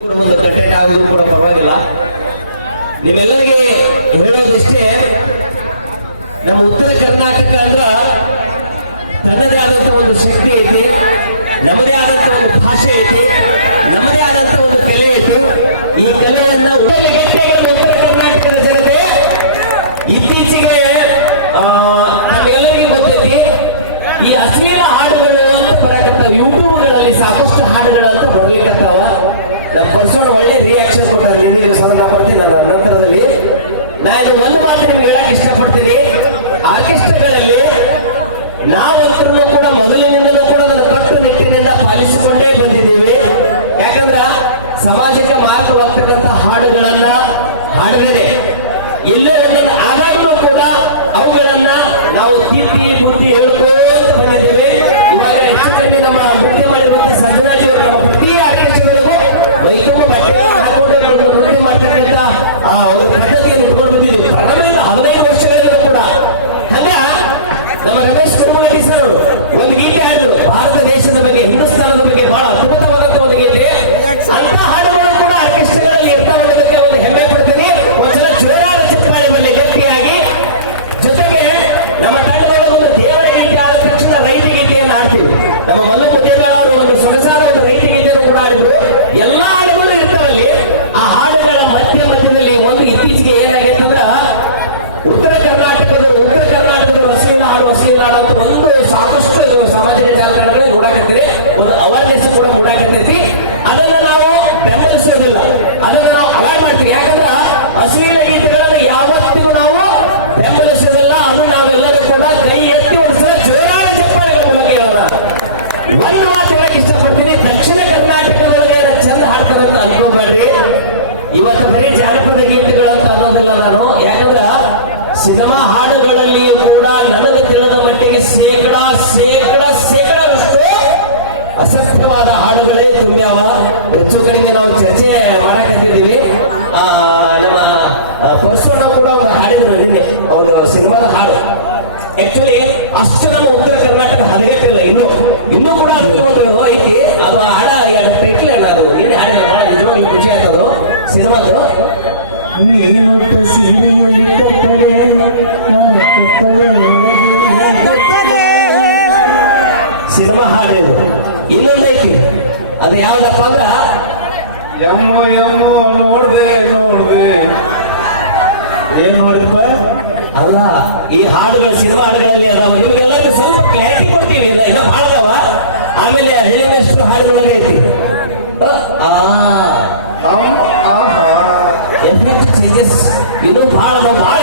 Content ಆಗಿದ್ರು ಕೂಡ ಪರವಾಗಿಲ್ಲ ನಿಮ್ಮೆಲ್ಲರಿಗೆ ಹೇಳೋದಿಷ್ಟೇ ನಮ್ಮ ಉತ್ತರ ಕರ್ನಾಟಕ ಅಂದ್ರ ತನ್ನದೇ ಆದಂತ ಒಂದು ಶಕ್ತಿ ಐತಿ ನಮ್ಮದೇ ಆದಂತ ಒಂದು ಭಾಷೆ ಐತಿ ನಮ್ಮದೇ ಆದಂತ ಒಂದು ಕಲೆ ಐತಿ ಈ ಕಲೆಯನ್ನ ಉಳಿಗೆಟ್ಟಿಗಳು ಉತ್ತರ ಕರ್ನಾಟಕದ ಜನತೆ ಇತ್ತೀಚೆಗೆ ಆ, ನಮ್ಗೆಲ್ಲರಿಗೂ ಗೊತ್ತೈತಿ ಈ ಅಶ್ಲೀಲ ಹಾಡುಗಳು ಅಂತ ಬರಕತ್ತಾವ ಯೂಟ್ಯೂಬ್ಗಳಲ್ಲಿ ಸಾಕಷ್ಟು ಹಾಡುಗಳಂತ ಬರ್ಲಿಕ್ಕತ್ತಾವ ನಮ್ಮ ಬಸವಣ್ಣ ಒಳ್ಳೆ ರಿಯಾಕ್ಷನ್ ಕೊಟ್ಟಾರ ನಿನ್ನೆ ದಿವಸ ನಾ ಬರ್ತೀನಿ ನಾನು ನಂತರದಲ್ಲಿ ನಾನು ಒಂದು ಮಾತು ನಿಮ್ಗೆ ಹೇಳಕ್ ಇಷ್ಟಪಡ್ತೀನಿ ಆರ್ಕೆಸ್ಟ್ರಾಗಳಲ್ಲಿ ನಾವಂತರೂ ಕೂಡ ಮೊದಲಿನಿಂದಲೂ ಕೂಡ ಅದನ್ನು ಪಾಲಿಸಿಕೊಂಡೇ ಬಂದಿದ್ದೀವಿ. ಯಾಕಂದ್ರ ಸಮಾಜಕ್ಕೆ ಮಾರ್ಗವಾಗ್ತಕ್ಕಂತ ಹಾಡುಗಳನ್ನ ಹಾಡಿದರೆ ಎಲ್ಲರೂ ಆದಾಗಲೂ ಕೂಡ ಅವುಗಳನ್ನ ನಾವು ತಿದ್ದಿ ಬುದ್ಧಿ ಹೇಳ್ಕೊಂತ ಬಂದಿದ್ದೇವೆ. ಇವಾಗ ನಮ್ಮ ನೃತ್ಯ ಮಾಡಿರುವಂತಹ ವಸೀಲ ವರ್ಷದಿಂದ ಆಡುವಂತ ಒಂದು ಸಾಕಷ್ಟು ಸಾಮಾಜಿಕ ಜಾಲತಾಣಗಳಲ್ಲಿ ನೋಡಾಕತ್ತೀರಿ ಒಂದು ಅವೇರ್ನೆಸ್ ಕೂಡ ಮೂಡಾಕತ್ತೈತಿ ಅದನ್ನ ನಾವು ಬೆಂಬಲಿಸೋದಿಲ್ಲ. ಅದನ್ನ ನಾವು ಅವಾಯ್ಡ್ ಮಾಡ್ತೀವಿ. ಯಾಕಂದ್ರ ಅಶ್ಲೀಲ ಗೀತೆಗಳನ್ನು ಯಾವತ್ತಿಗೂ ನಾವು ಬೆಂಬಲಿಸೋದಿಲ್ಲ. ಅದು ನಾವೆಲ್ಲರೂ ಕೂಡ ಕೈ ಎತ್ತಿ ಒಂದ್ಸಲ ಜೋರಾದ ಚಪ್ಪಾಳೆ ಬಗ್ಗೆ ಹೇಳೋಣ ಒಂದು ಮಾತು ಹೇಳಕ್ ಇಷ್ಟಪಡ್ತೀನಿ. ದಕ್ಷಿಣ ಕರ್ನಾಟಕದೊಳಗೆ ಚಂದ ಹಾಡ್ತಾರಂತ ಅನ್ಕೋಬೇಡ್ರಿ. ಇವತ್ತು ಬರೀ ಜಾನಪದ ಗೀತೆಗಳು ಅಂತ ಅನ್ನೋದಿಲ್ಲ ನಾನು. ಯಾಕಂದ್ರ ಸಿನಿಮಾ ಹಾಡುಗಳಲ್ಲಿಯೂ ಕೂಡ ನನಗೆ ಶೇಕಡ ಶೇಕಡ ಶೇಕಡರಷ್ಟು ಅಸತ್ಯವಾದ ಹಾಡುಗಳೇ ತುಂಬ್ಯಾವ ಹೆಚ್ಚು ಕಡಿಮೆ ನಾವು ಚರ್ಚೆ ಮಾಡಕ್ಕಿದ್ದೀವಿ ಆ, ನಮ್ಮ ಪರಶುಣ್ಣ ಕೂಡ ಒಂದು ಹಾಡಿದ್ರು ನಿನ್ನೆ. ಅವರು ಸಿನಿಮಾದ ಹಾಡು. ಆಕ್ಚುಲಿ ಅಷ್ಟು ನಮ್ಮ ಉತ್ತರ ಕರ್ನಾಟಕ ಹದಗೆಟ್ಟಿಲ್ಲ. ಇನ್ನು, ಇನ್ನೂ ಕೂಡ ಒಂದು ಐತಿ ಅದು ಹಾಡ ಎರಡು ಟೈಟ್ಲ್ ಅಲ್ಲ ಅದು. ನಿನ್ನೆ ಹಾಡಿದ ಬಹಳ ನಿಜವಾಗ್ಲೂ ಖುಷಿ ಆಯ್ತದು. ಸಿನಿಮಾದು. ಹಾಡಿದು ಇನ್ನೊಂದೈತಿ ಅದು ಯಾವ್ದಪ್ಪ ಅಂದ್ರ? ಎಮ್ಮು ಎಮ್ಮು ನೋಡ್ದೆ ನೋಡ್ದೆ. ಏನ್ ನೋಡಿದ್ಪ ಅಲ್ಲ ಈ ಹಾಡುಗಳು ಸಿನಿಮಾ ಹಾಡುಗಳಲ್ಲಿ ಅದಾವ. ಇವಾಗೆಲ್ಲರಿಗೂ ಸ್ವಲ್ಪ ಕ್ಲಾರಿಟಿ ಕೊಡ್ತೀವಿ. ಇನ್ನ ಭಾಳ ಅದಾವ. ಆಮೇಲೆ ಹಳ್ಳಿ ಮೇಷ್ಟ್ರು ಹಾಡುಗಳಿಗೆ ಐತಿ. ಇದು ಬಹಳ ಬಹಳ